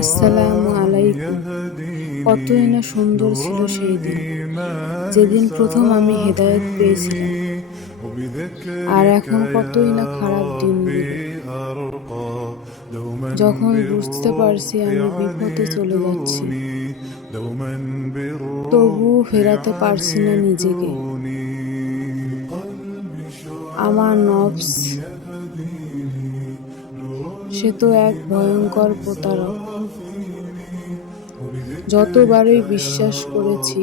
আসসালামু আলাইকুম। কতই না সুন্দর ছিল সেই দিন, যেদিন প্রথম আমি হেদায়েত পেয়েছিলাম। আর এখন কতই না খারাপ দিনগুলো, যখন বুঝতে পারছি আমি বিপথে চলে যাচ্ছি, তবুও ফেরাতে পারছি না নিজেকে। আমার নফস, সে তো এক ভয়ঙ্কর প্রতারক। যতবারই বিশ্বাস করেছি,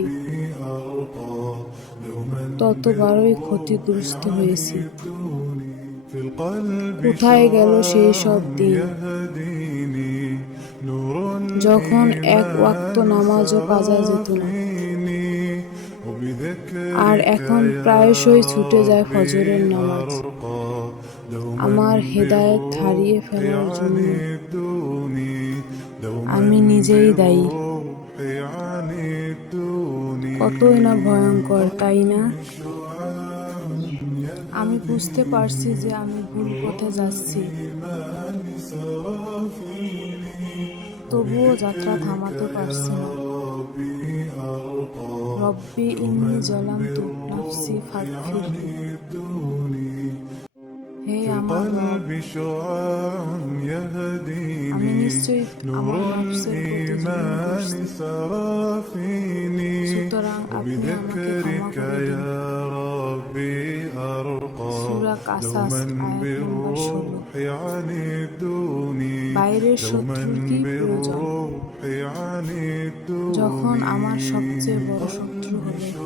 ততবারই ক্ষতিগ্রস্ত হয়েছি। কোথায় গেল সেই সব দিন, যখন এক ওয়াক্ত নামাজও কাজা যেত না, আর এখন প্রায়শই ছুটে যায় ফজরের নামাজ। আমার হেদায়েত হারিয়ে ফেলার জন্য আমি নিজেই দায়ী। কতই না ভয়ঙ্কর, তাই না? আমি বুঝতে পারছি যে আমি ভুল পথে যাচ্ছি, তবুও যাত্রা থামাতে পারছি না। রব্বি ইন্নী যালামতু নাফসি ফাগফিরলি। হে আমার রব, আমি নিশ্চয়ই আমার নফসের প্রতি জুলুম করছি, সুতরাং আপনি আমাকে ক্ষমা করে দিন। সূরা কাসাস আয়াত নম্বর 16। বাইরের শত্রুর কি প্রয়োজন, যখন আমার সবচেয়ে বড় শত্রু হলো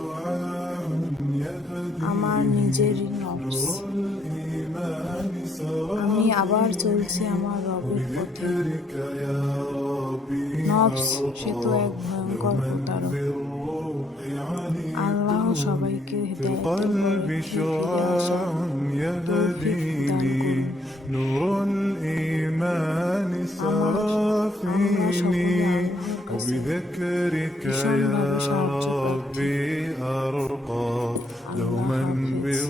আমার নিজেরই নফস। আমি আবার চলছি আমার রবের পথে। নফস, সে তো এক ভয়ঙ্কর প্রতারক। আল্লাহ সবাইকে হেদায়েতের পথে ফিরে আসার তৌফিক দান করুন। আমরা সকলে আল্লাহর কাছে ভীষণভাবে সাহায্য প্রার্থী। আল্লাহ হাফেজ।